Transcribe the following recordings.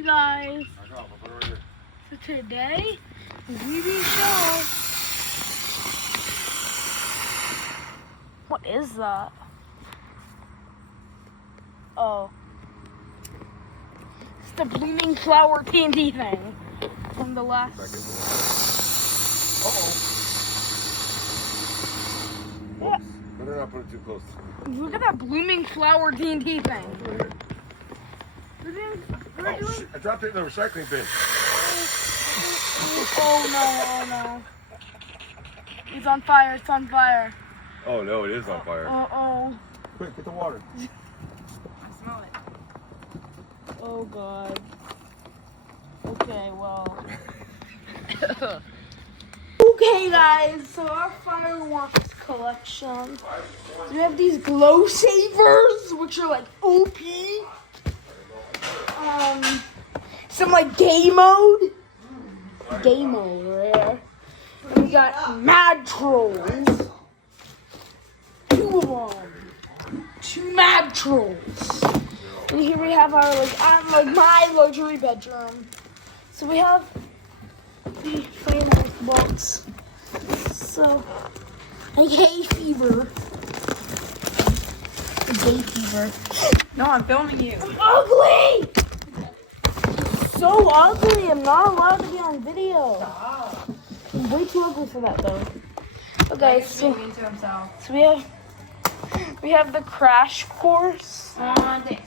Hey guys, so today we will show. What is that? Oh, it's the blooming flower candy thing from the last. Yeah. Better not put it too close. Look at that blooming flower TNT thing. Oh shit! I dropped it in the recycling bin. Oh no! It's on fire! It's on fire! Oh no, it is on fire. Oh! Quick, get the water. I smell it. Oh god. Okay, well. Okay, guys. So our fireworks collection. We have these glow savers, which are like OP. Some like game mode. Game mode, rare. And we got mad trolls. 2 of them. 2 mad trolls. And here we have our my luxury bedroom. So we have the fireworks box. So like hay fever. Hay fever. No, I'm filming you. Ugly! So ugly. I'm not allowed to be on video. Stop. I'm way too ugly for that though. Okay, He's so being mean to himself. we have the crash course, the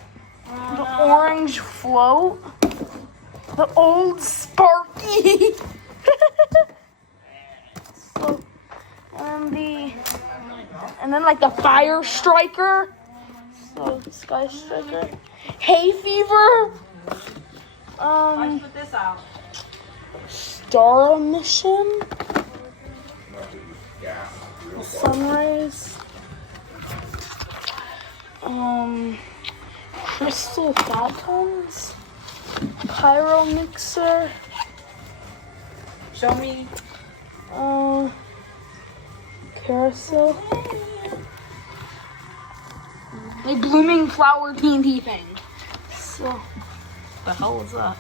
orange float, the old Sparky, so, and then like the fire striker, so sky striker, hay fever, Why'd you put this out? star mission, sunrise, crystal fountains, pyro mixer, Show me. carousel, a blooming flower TNT thing. So, the hell is that?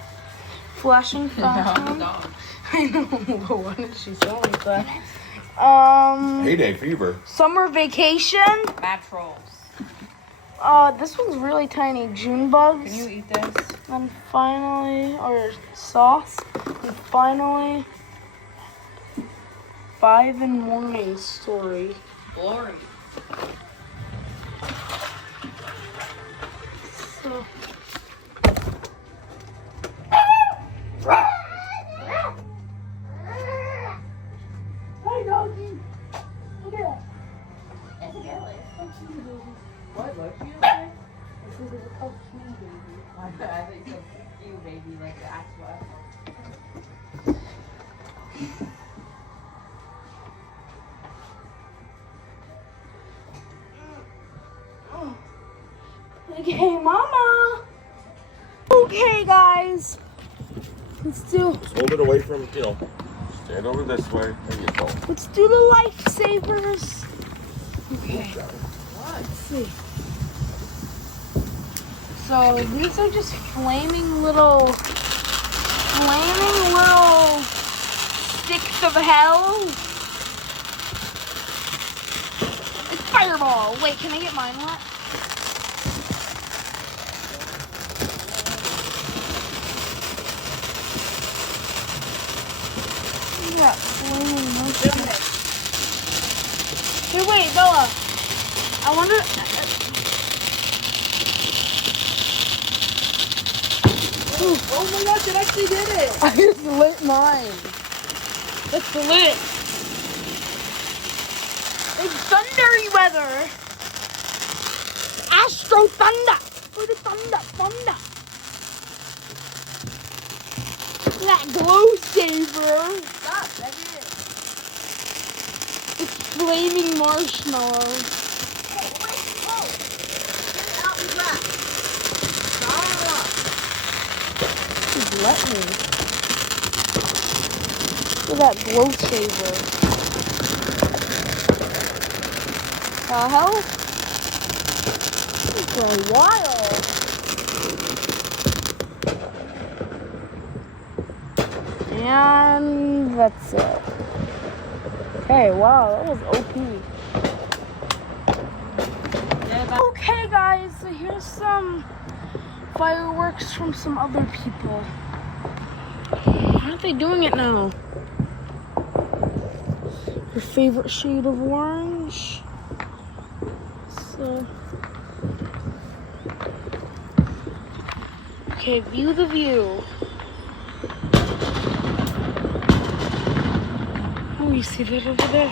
Flashing fountain. Dog. I know, but why did she sound like that? Heyday fever. Summer vacation. Mad trolls. This one's really tiny. June bugs. Can you eat this? And finally, or sauce. And finally, 5 in morning story. Glory. So. Hi, doggy. Look at that. It's a girly. What? What you I said there's a cute baby. I think so cute, baby, like the Aqua. Okay, mama. Okay, guys. Let's do Just hold it away from, stand over this way. There you go. Let's do the lifesavers. Okay. Let's see. So these are just flaming little sticks of hell. It's fireball. Wait, can I get mine wet? Yeah, flaming motion. Here, wait, Bella. I wonder. Oh my gosh, it actually did it! I just lit mine. It's lit. It's thundery weather. Astro thunder. For the thunder. That glow saver. Stop, that's it. It's flaming marshmallows. Hey, wait, whoa! Get it out and wrap. Stop! Just let me. Look at that glow saver. The hell? This is going wild. And that's it. Okay, wow, that was OP. Okay, guys, so here's some fireworks from some other people. Why aren't they doing it now? Your favorite shade of orange. So, okay, view the view. Oh, you see that over there?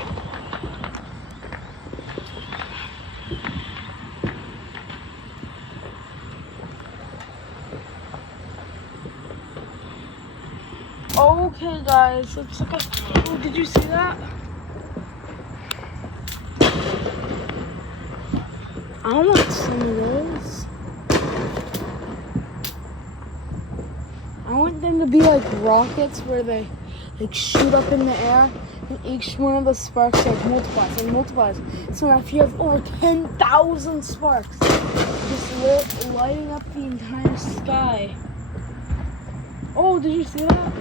Okay, guys, let's look at. Oh, did you see that? I want some of those. I want them to be like rockets where they like shoot up in the air and each one of the sparks like multiplies and multiplies. So now if you have over 10,000 sparks just lighting up the entire sky. Oh, did you see that?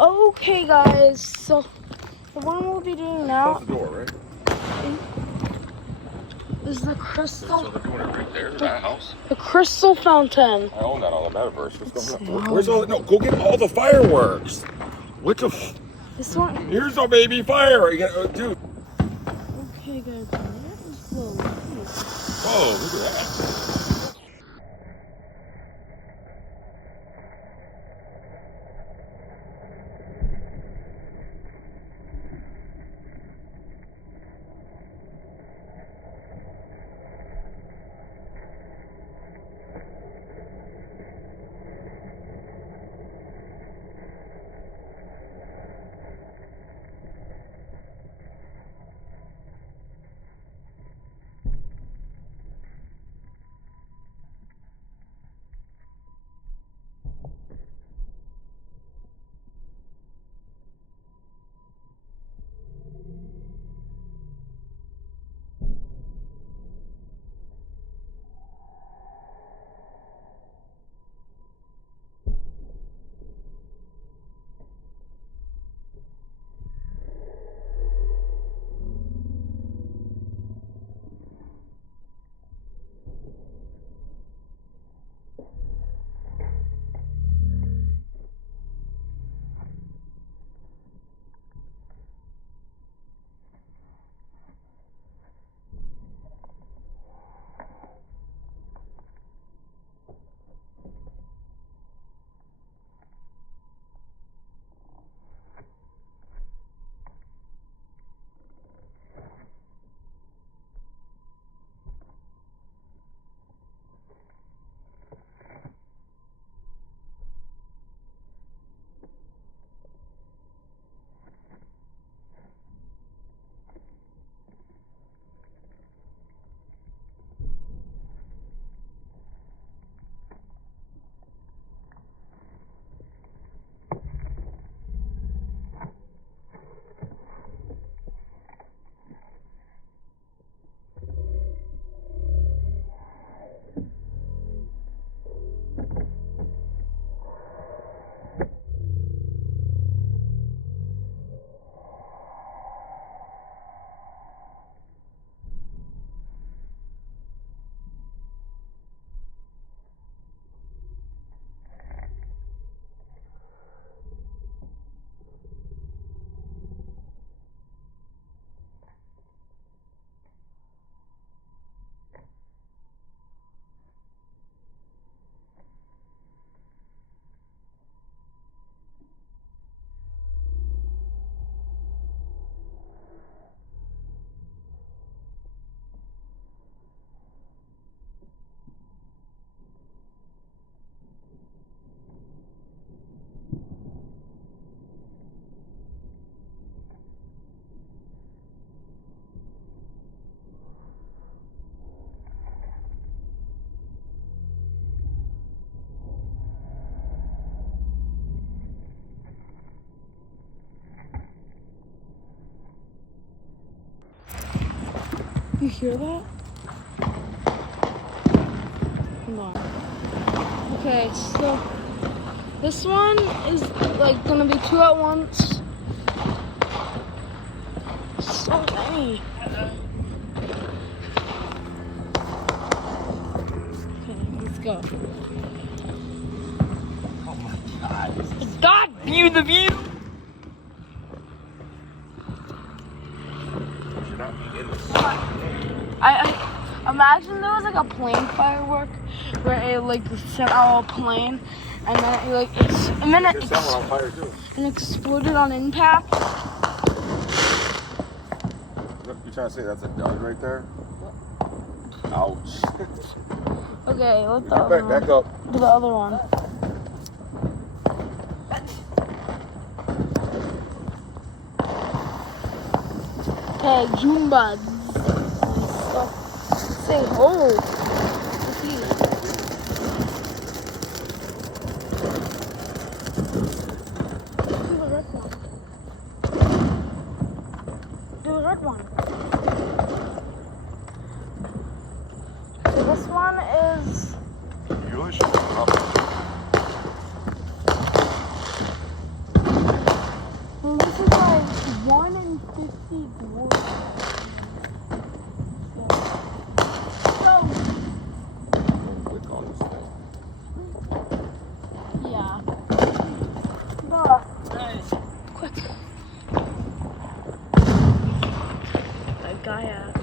Okay, guys, so the one we'll be doing now Close the door, right? is the crystal. So they're doing it right there, that house. The crystal fountain. I own that on the metaverse. What's going on? see. Where's all? No, go get all the fireworks. What the? This one. Here's a baby fire. You got, dude. Okay, guys, that is the light. Oh, look at that. You hear that? Hold on. Okay, so this one is like gonna be 2 at once. So many. Okay, let's go. Oh my God. God, view the view. You should not be in this. I imagine there was like a plane firework where it like sent out a plane and then it like Get that one on fire too. and exploded on impact. Look, you're trying to say that's a dud right there? Ouch. Okay, let the Get other back one. up. To the other one. Okay, June buds. Say ho. Do the red one. So this one is. You really should open up. Well, this is like 1 in 50 dwarves. Click on this thing. Yeah. Quick. That guy out.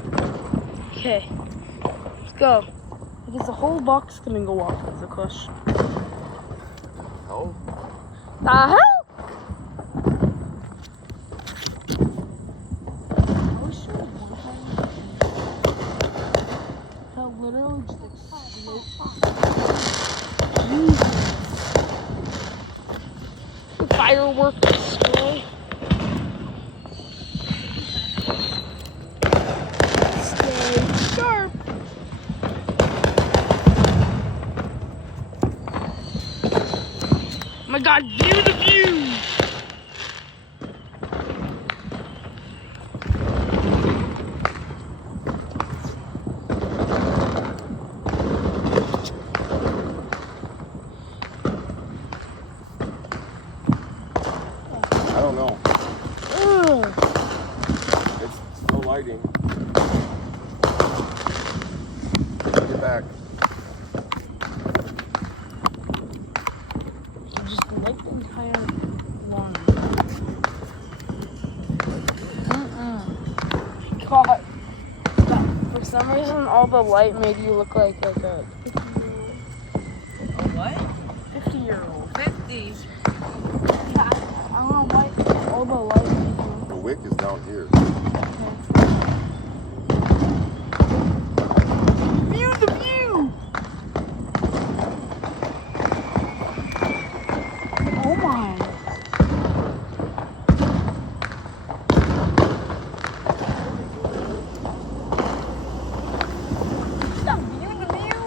Okay. Let's go. Because the whole box gonna go off is the question. No? The hell? I wish there was one time that literally just exploded. Jesus. The firework display. Stay sharp. Oh my God, view the view. I don't know. Ugh. It's still lighting. Get back. Just light the entire one. God. For some reason, all the light made you look like a 50-year-old. A what? 50-year-old. 50. I don't know why all the light made you The wick is down here. View the view! Oh my. Stop view the view!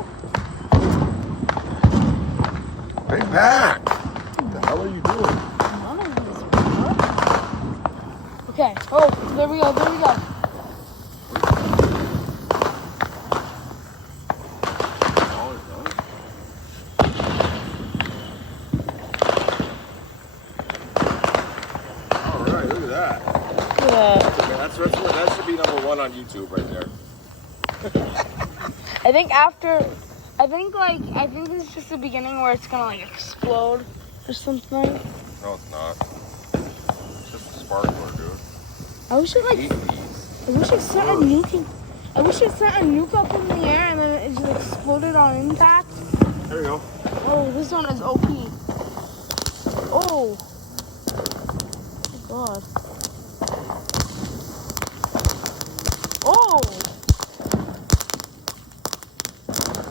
Hey, back! What the hell are you doing? None of this works. Okay, oh, there we go, there we go. All is done? Alright, look at that. Yeah. Okay, that should be number 1 on YouTube right there. I think this is just the beginning where it's gonna like explode or something. No, it's not. It's just a sparkler, dude. I wish it Eat like, these. I wish it sent a nuke. I wish it sent a nuke up in the air and then it just exploded on impact. There you go. Oh, this one is OP. Oh. Oh God. Oh.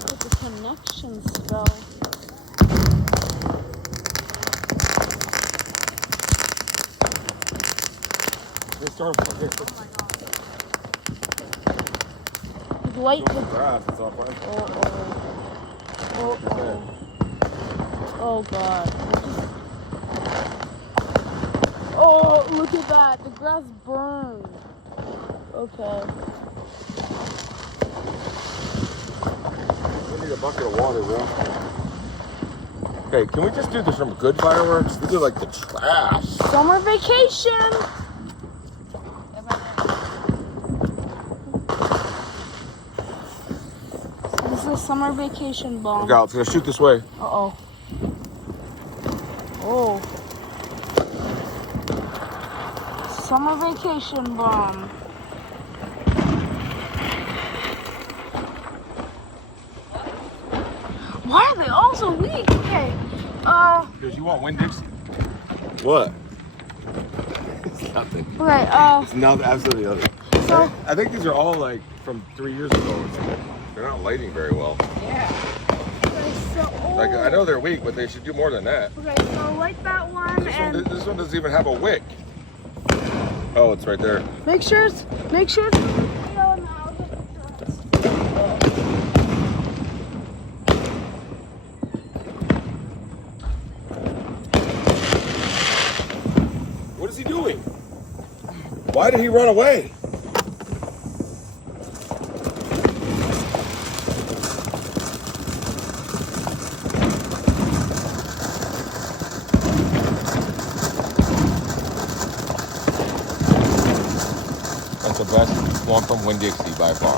Like a connection spell. Let's start with Light the grass. It's all fine. Oh God. Oh, look at that. The grass burned. Okay. We need a bucket of water, bro. Okay, can we just do some good fireworks? These are like the trash. Summer vacation. This is a summer vacation bomb. Okay, it's gonna shoot this way. Uh-oh. Oh. Summer vacation bomb. Why are they all so weak? Okay. Because you want Winn-Dixie. What? It's nothing. Okay, It's not absolutely nothing. so I think these are all like from 3 years ago. They're not lighting very well. okay, so Like I know they're weak, but they should do more than that. okay, so like that one and This one doesn't even have a wick. Oh, it's right there. make sure it's What is he doing? Why did he run away? That's the best one from Winn-Dixie by far.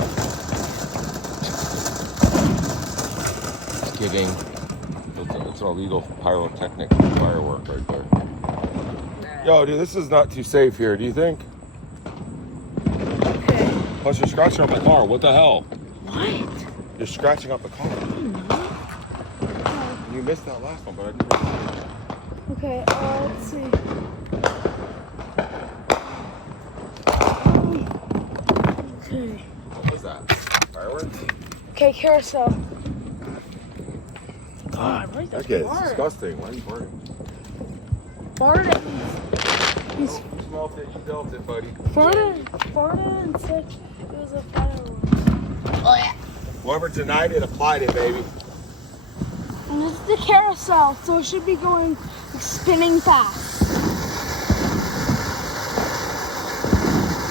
Just kidding. It's an illegal pyrotechnic firework right there. Yo, dude, this is not too safe here, do you think? okay. Plus, you're scratching up the car. What the hell? What? You're scratching up the car. You missed that last one, but I didn't. Okay, let's see. Okay. What was that? Fireworks? Okay, carousel. God, what is that? Okay, it's disgusting. Why are you farting? Farted. You smelled it, you dealt it, buddy. Farted and said it was a firework. Whoever denied it applied it, baby. And this is the carousel, so it should be going spinning fast.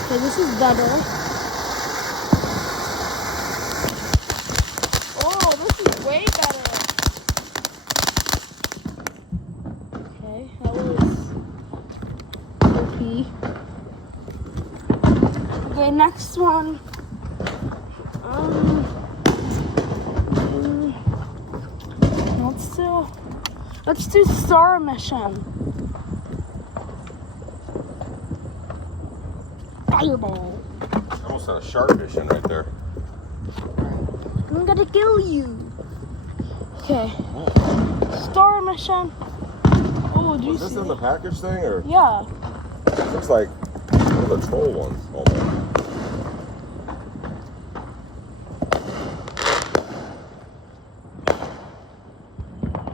Okay, this is better. Oh, this is way better. Okay, that was OP. Okay, next one. Let's do Star Mission. Fireball. Almost had a shark mission right there. I'm gonna kill you. Okay. Star Mission. Oh, do you Was this see? in the package thing, or Yeah. it looks like one of the troll ones almost?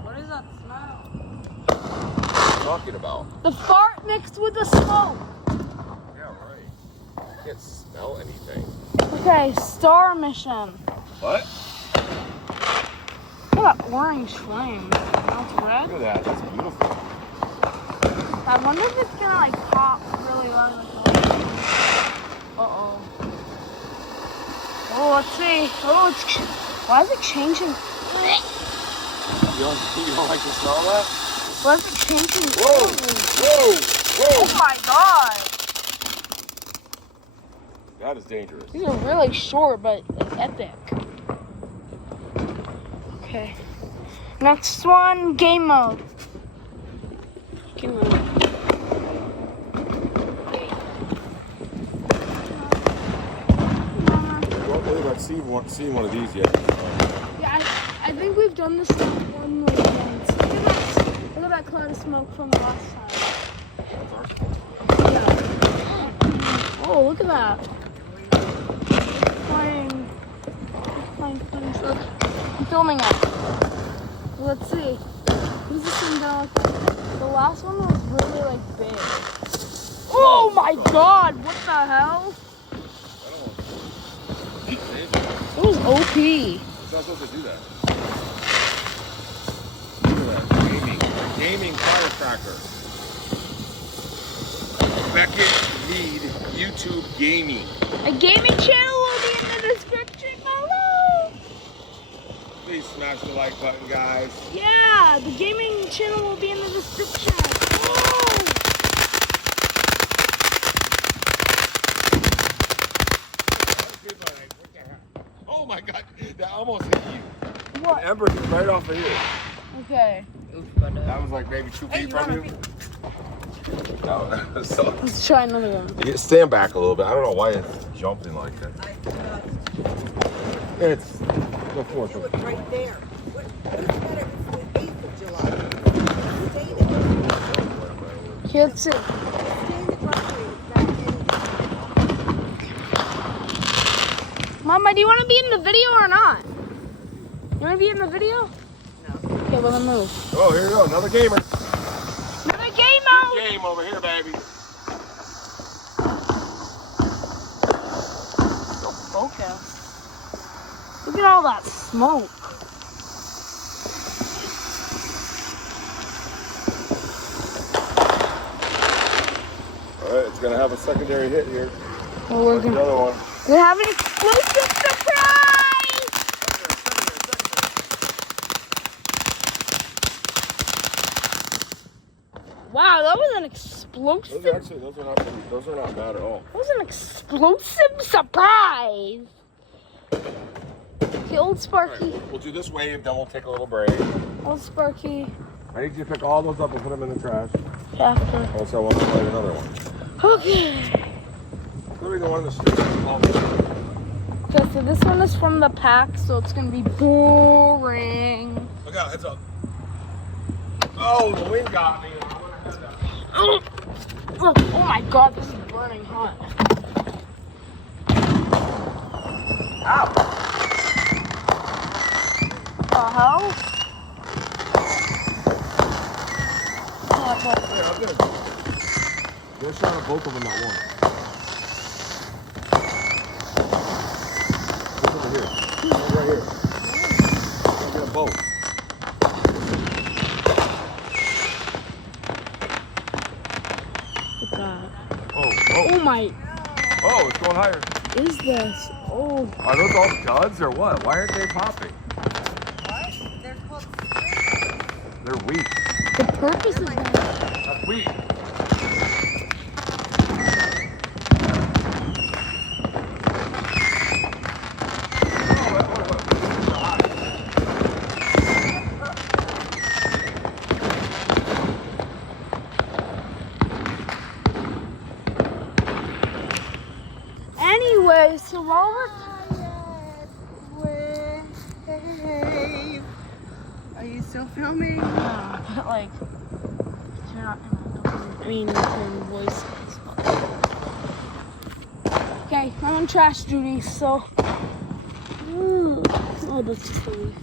What is that smell? What are you talking about? The fart mixed with the smoke. Yeah, right. You can't smell anything. Okay, Star Mission. What? Look at that orange flame. Now it's red. Look at that. That's beautiful. I wonder if it's gonna like pop really loud. Uh-oh. Oh, let's see. Oh, why is it changing? You don't like the smell of that? Why is it changing? Whoa! Whoa! Whoa! Oh my god! That is dangerous. These are really short, but like, epic. Okay. Next one, game mode. Game mode. I don't believe I've seen one of these yet. Yeah, I think we've done this one more once. Look at that cloud of smoke from the last time. Yeah. Oh, look at that. Flying. Look, I'm filming it. Let's see. Who's this one down? The last one was really like big. Oh my god! What the hell? It was OP. It's not supposed to do that. Look at that. Gaming firecracker. Beckett Mead YouTube Gaming. A gaming channel will be in the description below. Hey, Everybody smash the like button, guys. Yeah, the gaming channel will be in the description. Oh! Oh my God, that almost hit you. What? Ember hit right off of here. Okay. That was like maybe 2 feet from you. No, so Let's try another one. you stand back a little bit. I don't know why it's jumping like that. It's go for it. It's right there. What is that? It's the 8th of July. Stay Can't see. in the driveway. It's not Mama, do you want to be in the video or not? You want to be in the video? No. Okay, well then move. Oh, here you go, another gamer. Another game mode. Game over here, baby. Focus. Look at all that smoke. All right, it's gonna have a secondary hit here. Well, we're What's the gonna other one? we have an explosive surprise. Wow, that was an explosive. Those are not bad at all. That was an explosive surprise. Okay, old Sparky. We'll do this wave, then we'll take a little break. Old Sparky. I need you to pick all those up and put them in the trash. After. Also, we'll play another one. Okay. Literally the one in the street. Okay, so this one is from the pack, so it's gonna be boring. Look out, heads up. Oh, the wind got me. Oh, oh my God, this is burning hot. Ow! The hell? What? Hey, I'm good. Go shot at both of them at once. Look over here. Right here. I'll get both. Look at that. Oh, Oh my, oh, it's going higher. is this? Oh, Are those all duds or what? Why aren't they popping? what? They're called They're weak. the purpose of that. That's weak. Anyway, so while we're Wave. Are you still filming? but like, turn on, I mean, turn voice. Okay, I'm on trash duty, so. Oh, that's silly.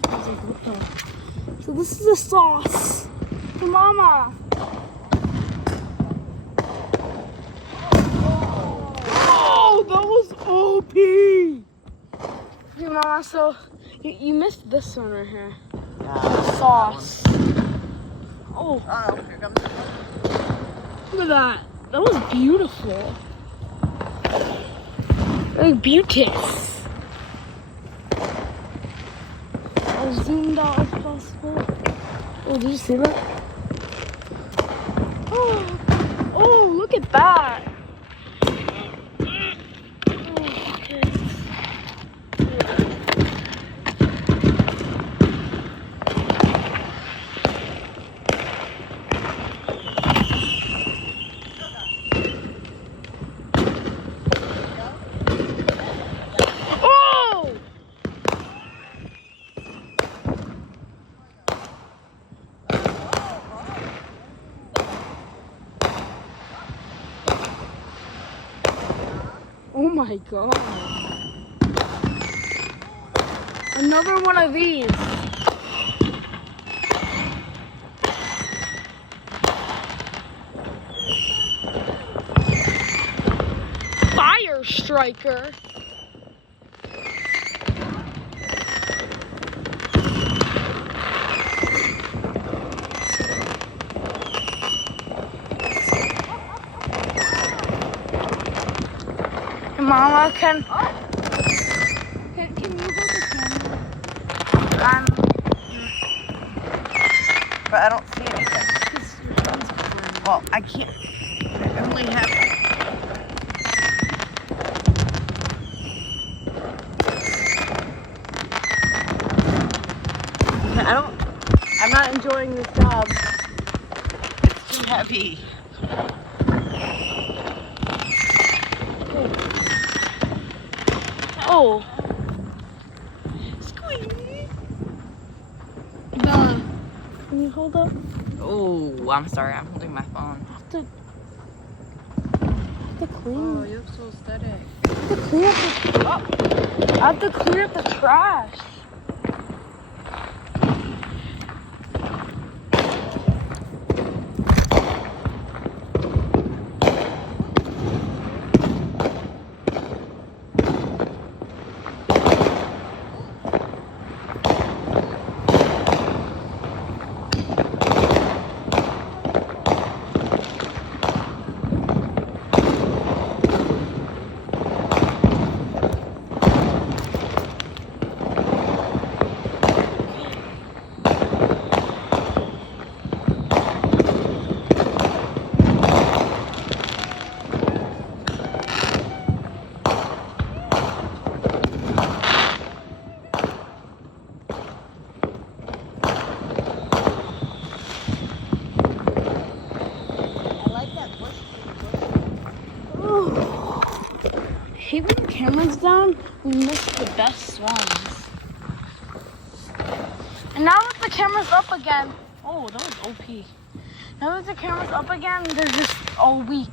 So this is the sauce for Mama. Oh, that was OP. Okay, Mama, so you missed this one right here. The sauce. Oh, Oh, here comes the look at that. That was beautiful. Very beauteous. As zoomed out as possible. Oh, did you see that? Oh, oh, look at that. Oh my God. Another one of these. Fire Striker. Mama, can you hold the camera? but I don't see anything. Well, I can't. I only have. I'm not enjoying this job. It's too heavy. Oh. Squeeze. Bella, can you hold up? Oh, I'm sorry. I'm holding my phone. I have to clean. Oh, you're so aesthetic. I have to clean up the trash. Hey, when the camera's down, we miss the best ones. And now that the camera's up again, oh, that was OP. Now that the camera's up again, they're just all weak.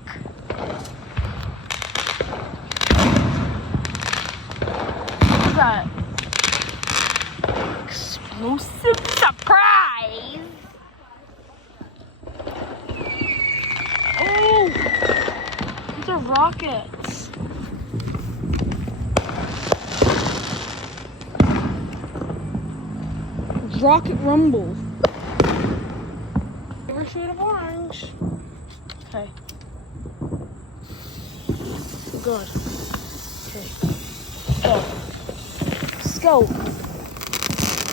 What's that? Explosive surprise! Oh, these are rockets. Rocket Rumble. Favorite shade of orange. Okay. Good. Okay. Go. Let's go.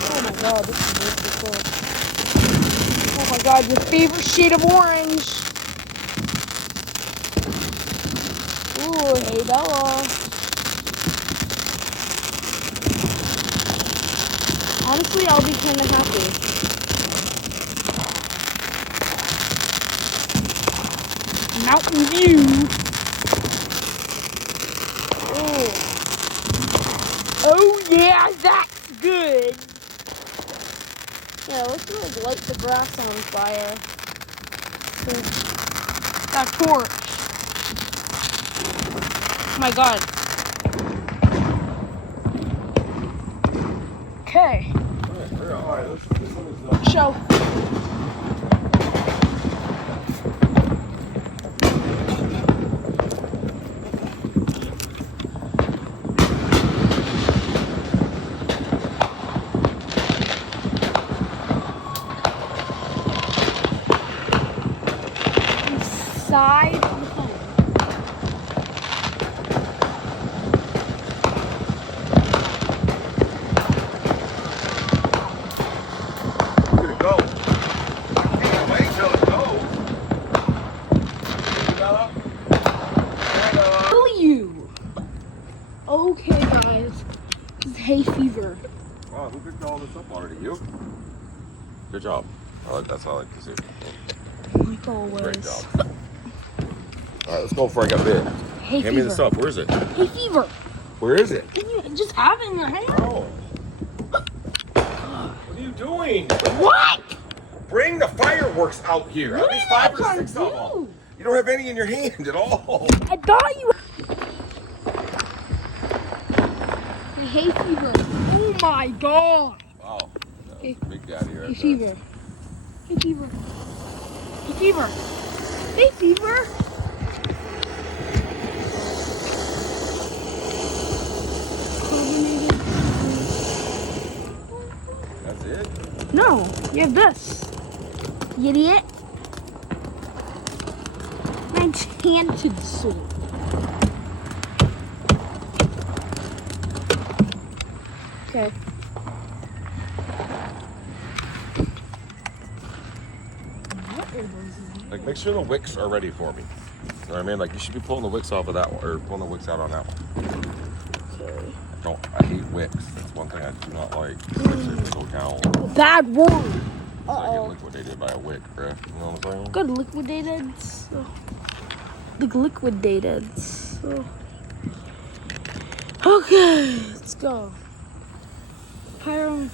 Oh my god, this is really cool. Oh my god, your favorite shade of orange. Ooh, hey Bella. Honestly, I'll be kind of happy. Mountain View. Oh yeah, that's good. Yeah, let's like light the grass on fire. That torch. Oh my god. Okay. Show. Inside the phone. Go. Can't wait till it goes. Bella? Bella? Kill you. Okay, guys. This is hay fever. Wow, who picked all this up already? You? Good job. That's all I like to see. Like always. Great job. All right, let's go before I get bit. Hay Hand fever. me the stuff. Where is it? Hay fever. Where is it? You just have it in your hand. Oh. What are you doing? What? Bring the fireworks out here. At What least did I 5 or try 6 to of do? them. You don't have any in your hand at all. I thought you. Hay fever. Oh my god. Wow. That Hey. was Big Daddy right Hay there. fever. Hay fever. Hay fever. Hay fever. Carbonated. That's it? No, you have this. You idiot. An enchanted sword. Okay. Like, make sure the wicks are ready for me. You know what I mean? Like, you should be pulling the wicks off of that one, or pulling the wicks out on that one. Okay. I hate wicks. That's one thing I do not like. Especially if they go down. Bad word. It's like getting liquidated by a wick, bruh. You know what I'm saying? Good liquidated. So. Like liquidated. So. Okay, let's go. Pyro.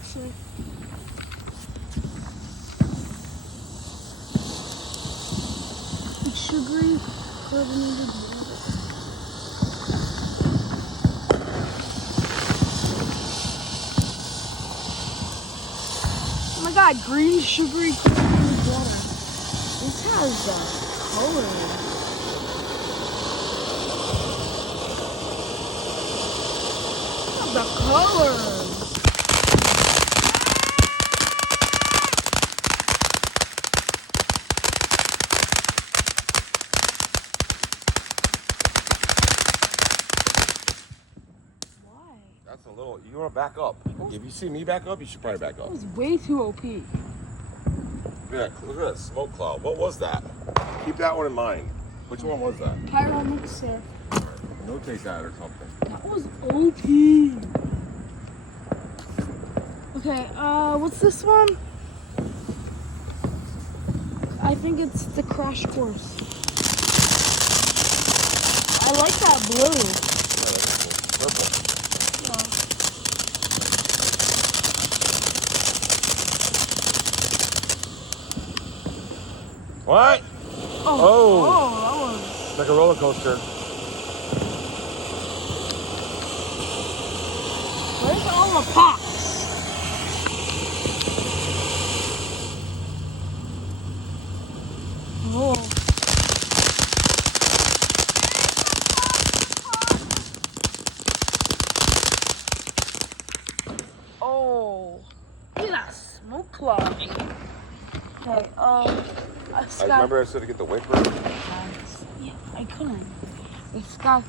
Sugary carbonated water. Oh my god, green sugary carbonated water. This has color. Look at the color. That's a little. You want to back up? If you see me back up, you should probably back up. That was way too OP. Look at that smoke cloud. What was that? Keep that one in mind. Which one was that? Pyro mixer. Notate that or something. That was OP. Okay, what's this one? I think it's the Crash Course. I like that blue. Yeah, that's cool. Purple. What? Oh, that was. It's like a roller coaster. Where's all the pops? Oh. Oh. Look at that smoke cloud. Okay, I remember I said to get the wick ready. Yeah, I couldn't. It's Sky.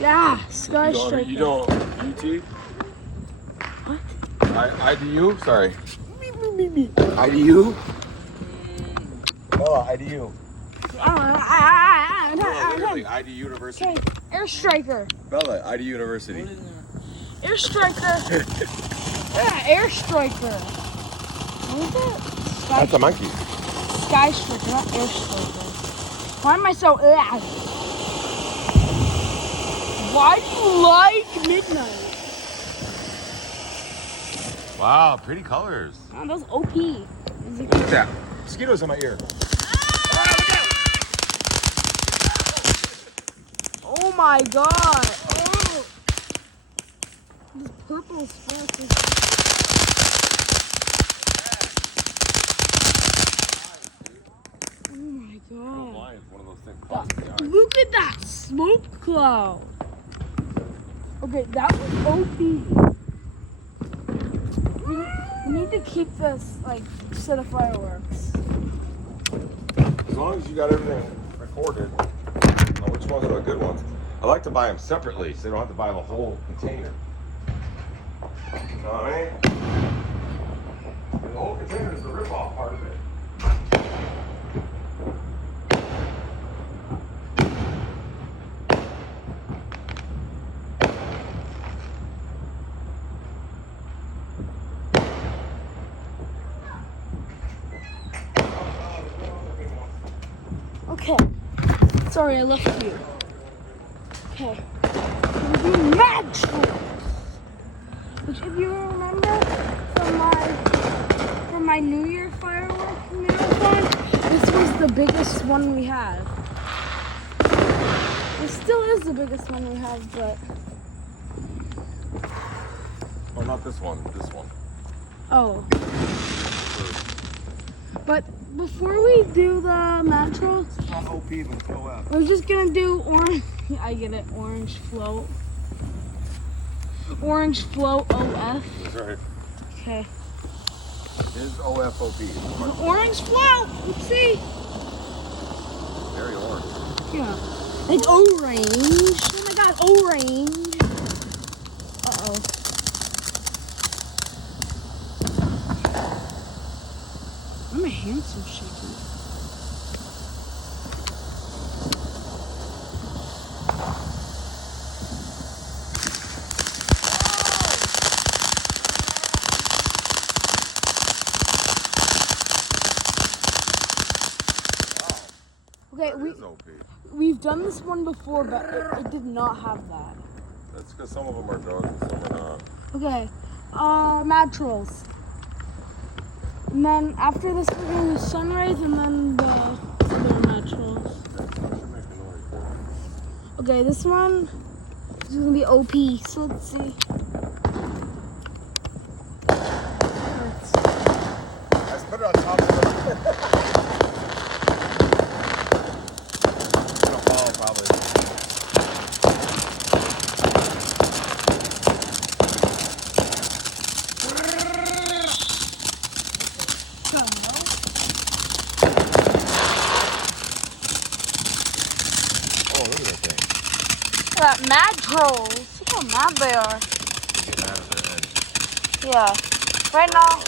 Yeah, Sky Striker. You don't. UT? What? IDU? Sorry. IDU? Oh, IDU. Literally, IDU University. Okay, Air Striker. Bella, IDU University. Air Striker. Yeah, Air Striker. What is it? Sky That's a monkey. Sky Striker, not Air Striker. Why am I so Why do you like midnight? Wow, pretty colors. Oh, that's OP. Look at that. Mosquitoes in my ear. Oh my god. Oh. This purple spark is... Oh my god. One of those things. Look at that smoke cloud. Okay, that was OP. We need to keep this, like, set of fireworks. As long as you got everything recorded, which ones are the good ones. I like to buy them separately so you don't have to buy the whole container. You know what I mean? The whole container is the rip-off part of it. Okay. Sorry, I left you. Okay. We're doing mad trolls. Which, if you remember from my New Year firework marathon, this was the biggest one we had. It still is the biggest one we have, but... Oh, not this one. This one. Oh. But before we do the mad trolls, It's not OP, but it's OF. we're just gonna do orange. I get it. Orange float. Orange float OF. That's right. Okay. It is OFOP. Orange float. Let's see. Very orange. Yeah. It's orange. Oh my god, orange. Uh-oh. My hand's so shaky. Okay, That is OP. we've done this one before, but it did not have that. That's because some of them are drugs and some are not. Okay, Mad Trolls. And then after this, we're gonna do Sunrise and then the other Mad Trolls. Okay, this one is gonna be OP. So let's see. Let's put it on top of the. It's gonna fall probably. Oh, look at that thing. That Mad Trolls. Look how mad they are. Get mad at their end. Yeah. Right now,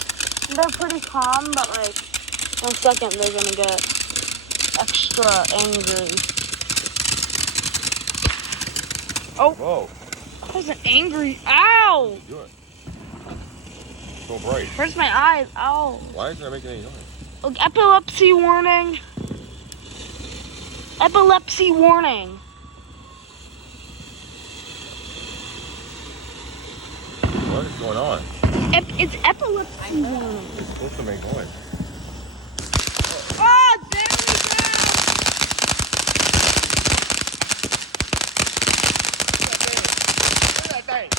they're pretty calm, but like, in a second, they're gonna get extra angry. Oh, Whoa. that was an angry. Ow! Do it. So bright. Where's my eyes? Ow. Why isn't it making any noise? Look, epilepsy warning. Epilepsy warning. What is going on? It's epilepsy warning. It's supposed to make noise. Oh, there we go. Look at that thing.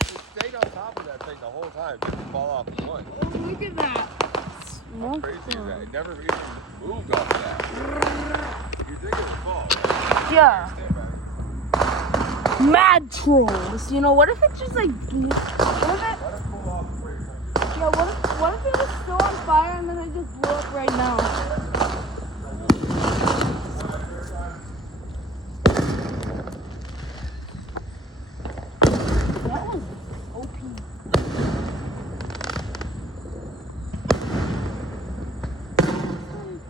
It stayed on top of that thing the whole time. Didn't fall off the foot. Oh, look at that. How crazy is that? It never even moved off of that. You think it would fall? Yeah. Stand back. Mad Trolls. You know, what if it just like blew? What if it? Let it cool off. Wait a second. Yeah, what if it was still on fire and then it just blew up right now? That was OP.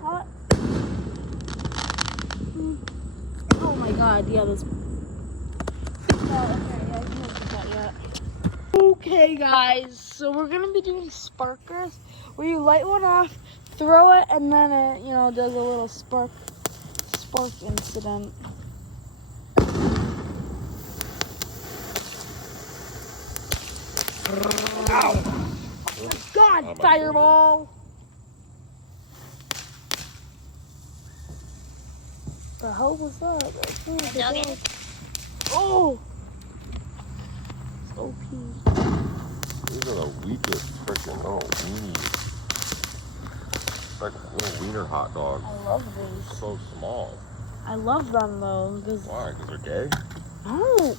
Hot. Oh my god, yeah, this. Okay, guys, so we're gonna be doing sparkers, where you light one off, throw it, and then it, you know, does a little spark incident. Ow! God, Oh, my fireball! The hell was that? Oh! It's OP. These are the weakest freaking weenies. It's like a little wiener hot dog. I love these. So small. I love them though, because Why? Because they're gay? oh.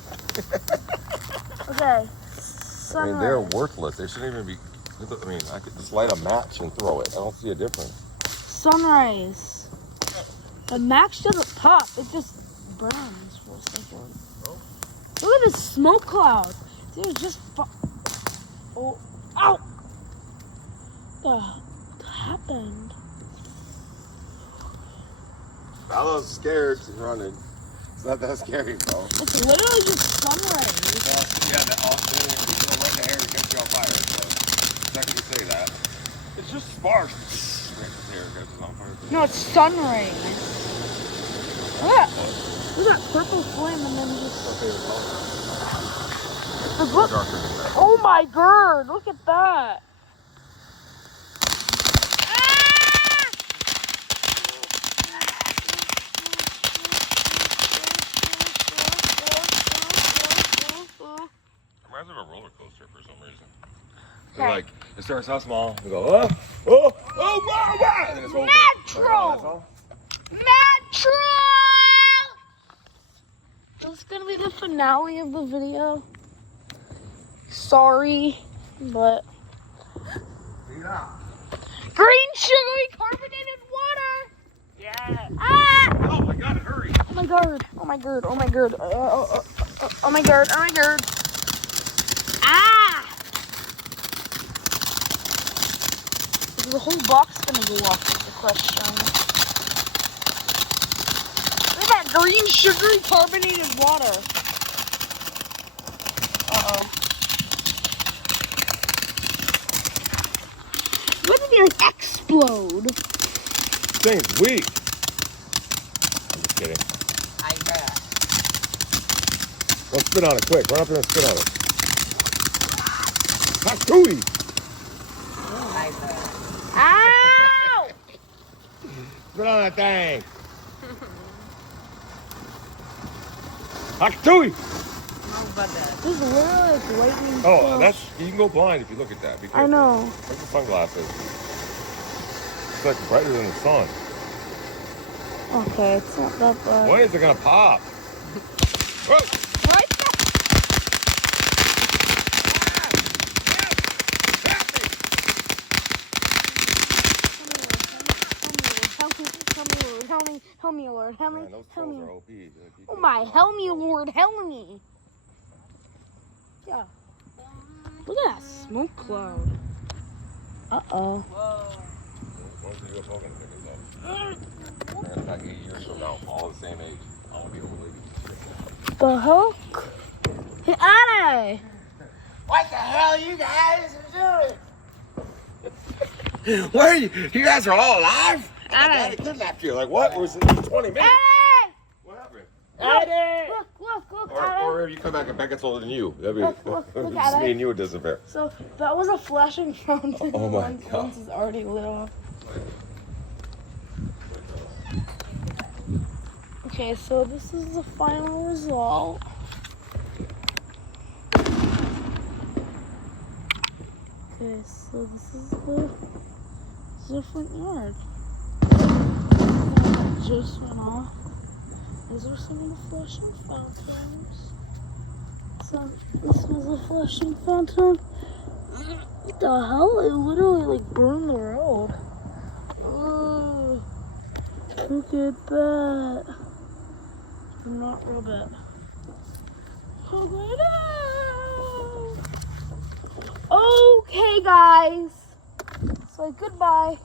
Okay. I Sunrise. mean, they're worthless. They shouldn't even be. I mean, I could just light a match and throw it. I don't see a difference. Sunrise. The match doesn't pop; it just burns for a second. Look at this smoke cloud. Dude, it just. Oh, ow! What happened? Fallow's scared. He's running. It's not that scary, bro. It's literally just sunrise. Yeah, that all people right in the hair to catch you on fire. So, how can you say that? It's just sparks. Hair catches on fire. No, it's sunrise. Look at that purple flame and then just. Look. Oh my god, look at that. Reminds me of a roller coaster for some reason. Okay. Like, it starts out small, we go, wow, wow, and then it's over. Natural! That's all? Natural! This is gonna be the finale of the video. Sorry, but green sugary carbonated water. Yeah. Ah! Oh my god, hurry! Oh my god! Oh my god! Oh my god! Oh my god! Oh my god! Ah! Is the whole box gonna go off? Is the question. Look at that green sugary carbonated water. Uh-oh. What did it explode? Thing's weak. kidding. I bet. Go spit on it quick. Run up there and spit on it. Haktui! I bet. Ow! Spit on that thing. Haktui! No, but This is literally like lightning. Oh, flash. that's you can go blind if you look at that. Be careful. I know. Take your sunglasses. It's like brighter than the sun. Okay, it's not that bad. When is it gonna pop? Whoa! Right there. Help me, Lord. Help me. Man, those Help me. trolls are OP. Oh my, help me, Lord. Help me. Yeah. Look at that smoke cloud. Uh-oh. Like 8 years from now, all the same age. I'll be old lady. The hell? Hey, Anna! what the hell you guys are doing? Where are you? You guys are all alive? Anna! I kidnapped you. Like what? It was 20 minutes. Anna! What happened? Look, Or Anna. if you come back and Beckett's older than you. That'd be Look just at it. me and you would disappear. So, that was a flashing fountain. Oh my once God. it's already lit off. Okay, so this is the final result. Okay, so this is the front yard. Just went off. These are some of the flashing fountains. So this was a flashing fountain. What the hell? It literally like burned the road. Ugh. Look at that. Do not rub it. Look at that. Okay, guys. So goodbye.